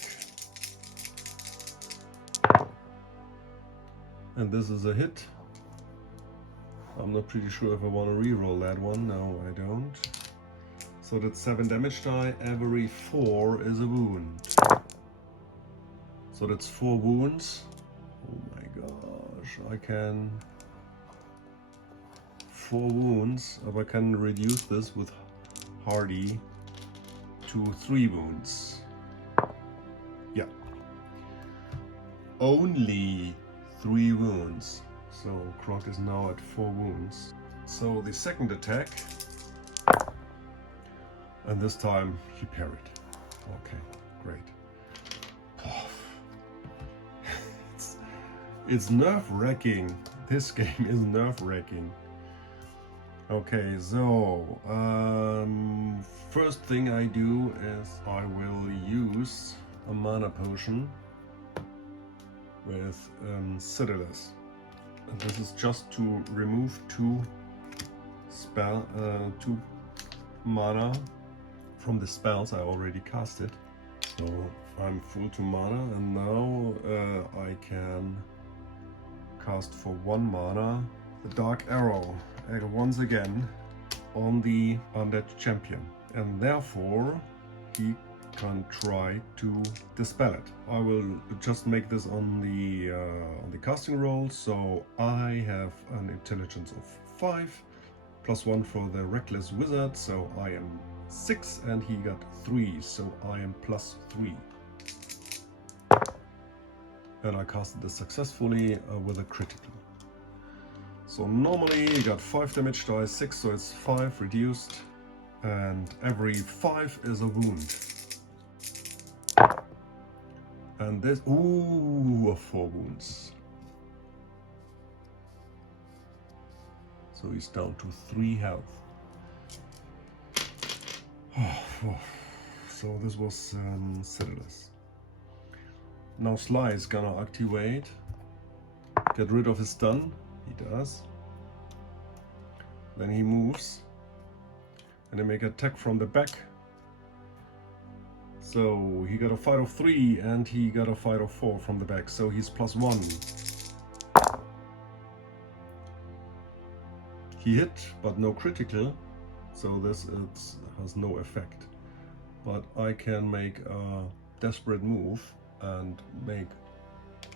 And this is a hit. I'm not pretty sure if I want to reroll that one. No, I don't. So that's 7 damage die. Every 4 is a wound. So that's 4 wounds. Oh my gosh, I can... 4 wounds. If I can reduce this with Hardy to 3 wounds. Yeah. Only 3 wounds. So Kronk is now at 4 wounds. So the second attack, and this time he parried. Okay, great. It's nerve-wracking. This game is nerve-wracking. Okay, so first thing I do is I will use a mana potion with Xiodulus. And this is just to remove 2 mana from the spells I already casted. So I'm full to mana, and now I can cast for 1 mana the Dark Arrow once again on the undead champion, and therefore he can try to dispel it. I will just make this on the casting roll, so I have an intelligence of 5 +1 for the reckless wizard, so I am 6 and he got 3, so I am +3. And I casted this successfully with a critical. So normally you got 5 damage die, 6, so it's 5 reduced, and every 5 is a wound. And this, ooh, 4 wounds. So he's down to 3 health. So this was Xiodulus. Now Sly is gonna activate, get rid of his stun, he does. Then he moves, and they make an attack from the back. So he got a fight of 3 and he got a fight of 4 from the back, so he's +1. He hit, but no critical, so this has no effect. But I can make a desperate move and make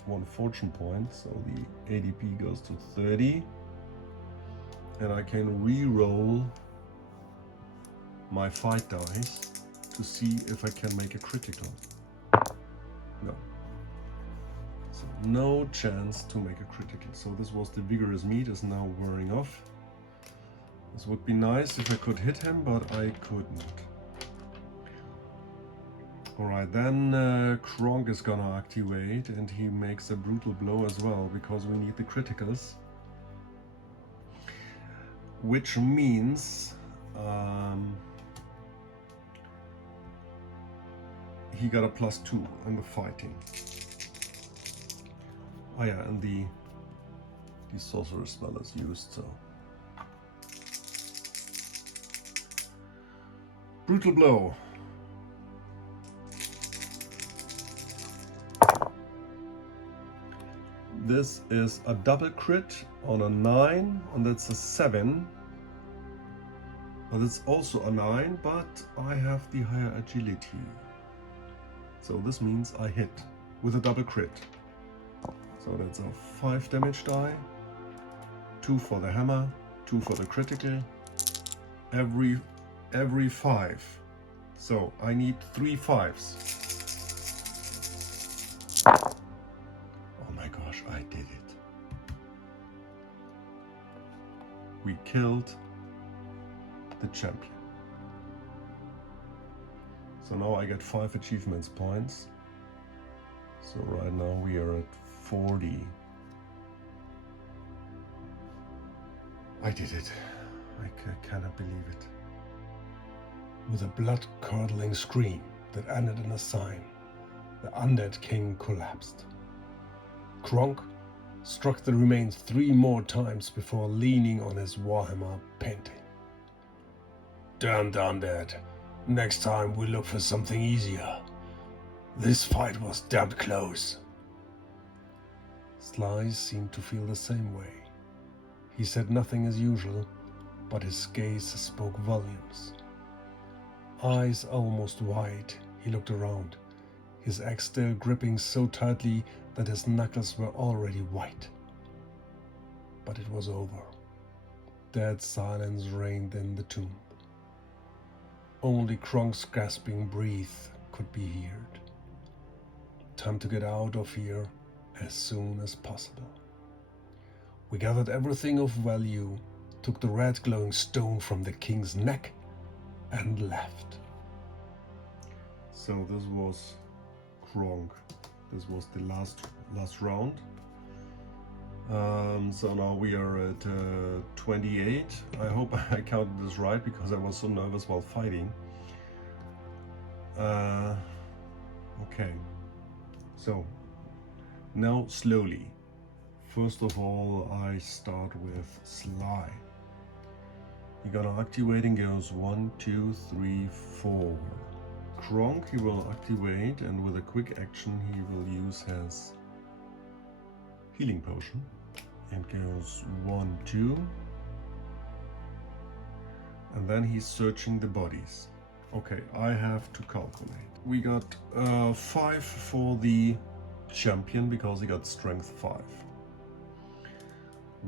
1 fortune point, so the ADP goes to 30, and I can re-roll my fight dice to see if I can make a critical. No. So no chance to make a critical. So this was the vigorous meat is now wearing off. This would be nice if I could hit him, but I couldn't. Alright, then Kronk is gonna activate and he makes a brutal blow as well, because we need the criticals. Which means he got a +2 in the fighting. Oh yeah, and the sorcerer spell is used, so. Brutal blow. This is a double crit on a 9, and that's a 7. But it's also a 9, but I have the higher agility. So this means I hit with a double crit. So that's a 5 damage die, 2 for the hammer, 2 for the critical, every 5. So I need 3 5s. I did it. We killed the champion. So now I get 5 achievements points. So right now we are at 40. I did it. I cannot believe it. With a blood-curdling scream that ended in a sign, the undead king collapsed. Kronk struck the remains 3 more times before leaning on his warhammer, panting. "Damned undead, next time we look for something easier. This fight was damned close." Sly seemed to feel the same way. He said nothing as usual, but his gaze spoke volumes. Eyes almost wide, he looked around, his axe still gripping so tightly that his knuckles were already white. But it was over. Dead silence reigned in the tomb. Only Kronk's gasping breath could be heard. Time to get out of here as soon as possible. We gathered everything of value, took the red glowing stone from the king's neck, and left. So this was Kronk. This was the last round. So now we are at 28. I hope I counted this right because I was so nervous while fighting. Okay. So now slowly. First of all, I start with Sly. You're gonna activate and goes 1, 2, 3, 4. Kronk he will activate, and with a quick action he will use his healing potion and goes 1, 2, and then he's searching the bodies. Okay, I have to calculate. We got 5 for the champion because he got strength 5.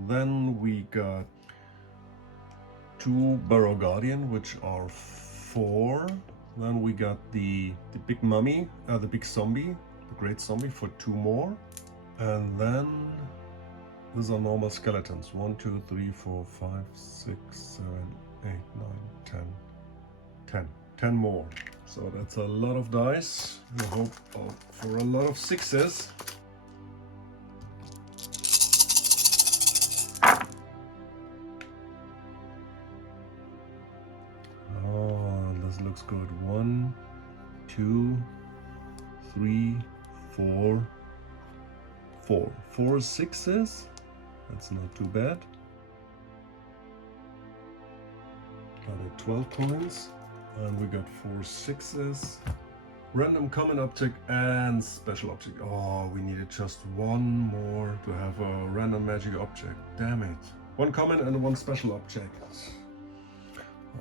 Then we got 2 Burrow Guardian, which are 4. Then we got the big mummy, the big zombie, the great zombie for 2 more. And then these are normal skeletons. 1, 2, 3, 4, 5, 6, 7, 8, 9, 10. 10. 10 more. So that's a lot of dice. I hope for a lot of 6s. Looks good. 1, 2, 3, 4, 4. 4 6s. That's not too bad. Got it 12 points. And we got 4 6s. Random common object and special object. Oh, we needed just 1 more to have a random magic object. Damn it. 1 common and 1 special object.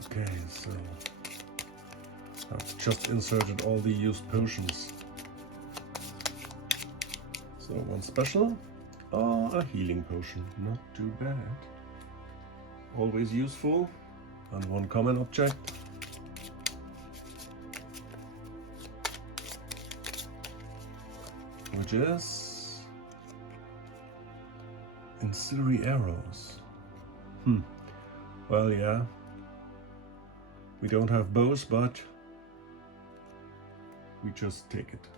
Okay, so I've just inserted all the used potions. So 1 special, a healing potion, not too bad. Always useful. And 1 common object. Which is incendiary arrows. Well, yeah. We don't have bows, but we just take it.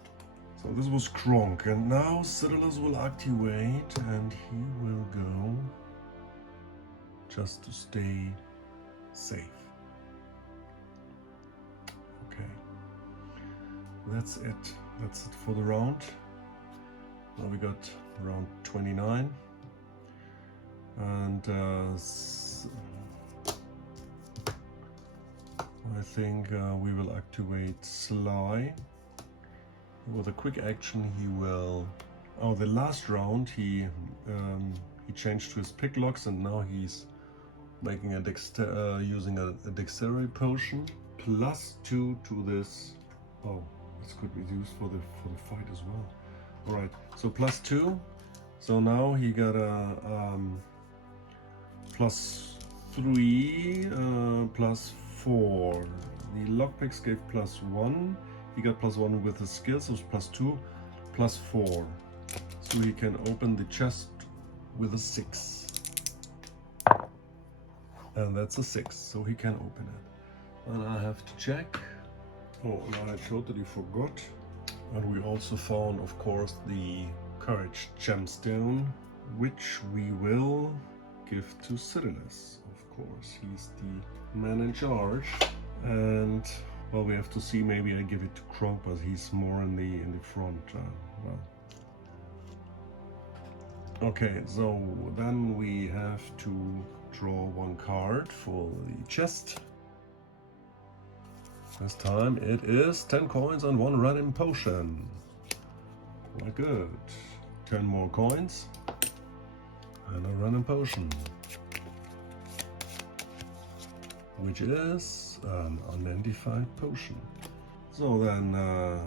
So this was Kronk, and now Xiodulus will activate, and he will go just to stay safe. Okay, that's it. That's it for the round. Now we got round 29, and I think we will activate Sly. With a quick action he will... Oh, the last round he changed to his picklocks, and now he's making a using a dexterity potion +2 to this. Oh, this could be used for the fight as well. All right, so +2. So now he got a +3 +4. The lockpicks gave +1. He got +1 with his skills, so it's +2 +4. So he can open the chest with a 6. And that's a 6, so he can open it. And I have to check. Oh, no, I totally forgot. And we also found, of course, the Courage gemstone, which we will give to Xiodulus. Of course, he's the man in charge. And well, we have to see. Maybe I give it to Kronk, but he's more in the front. Well, okay. So then we have to draw one card for the chest. This time it is 10 coins and 1 random potion. Quite good. 10 more coins and a random potion, which is an unidentified potion. So then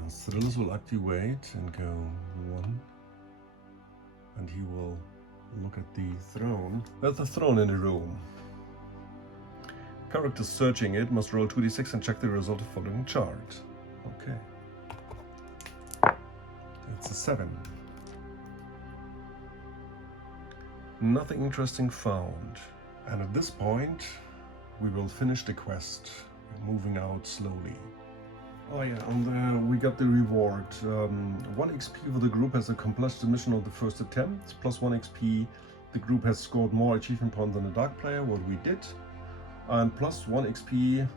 Xiodulus will activate and go 1, and he will look at the throne. There's a throne in the room. Character searching it must roll 2d6 and check the result of following chart. Okay. It's a 7. Nothing interesting found. And at this point, we will finish the quest, moving out slowly. Oh yeah, and we got the reward. 1 XP for the group has accomplished the mission of the first attempt, plus 1 XP. The group has scored more achievement points than the dark player, what we did. And plus 1 XP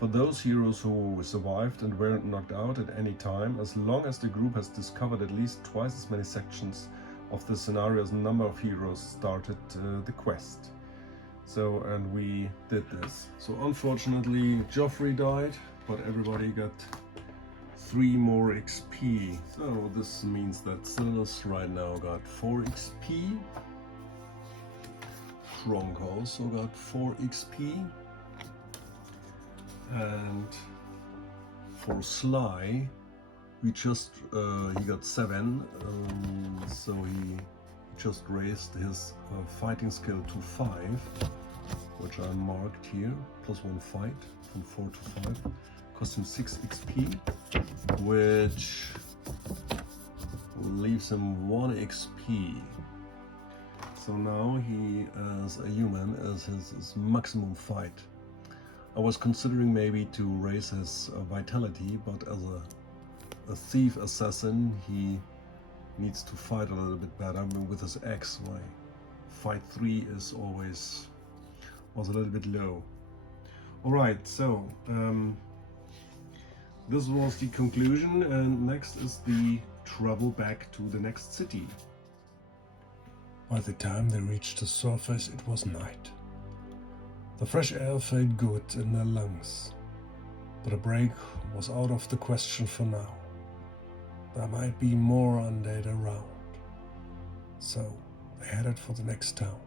for those heroes who survived and weren't knocked out at any time, as long as the group has discovered at least twice as many sections of the scenario as the number of heroes started the quest. So, and we did this. So unfortunately Joffrey died, but everybody got 3 more XP. So this means that Xiodulus right now got 4 XP. Kronk also got 4 XP. And for Sly, we just he got 7, so he just raised his fighting skill to 5, which I marked here, plus 1 fight from 4 to 5, cost him 6 XP, which leaves him 1 XP. So now he, as a human, is his maximum fight. I was considering maybe to raise his vitality, but as a thief assassin, he needs to fight a little bit better. I mean, with his axe, my fight 3 is was a little bit low. Alright, so this was the conclusion, and next is the travel back to the next city. By the time they reached the surface, it was night. The fresh air felt good in their lungs, but a break was out of the question for now. There might be more undead around, so they headed for the next town.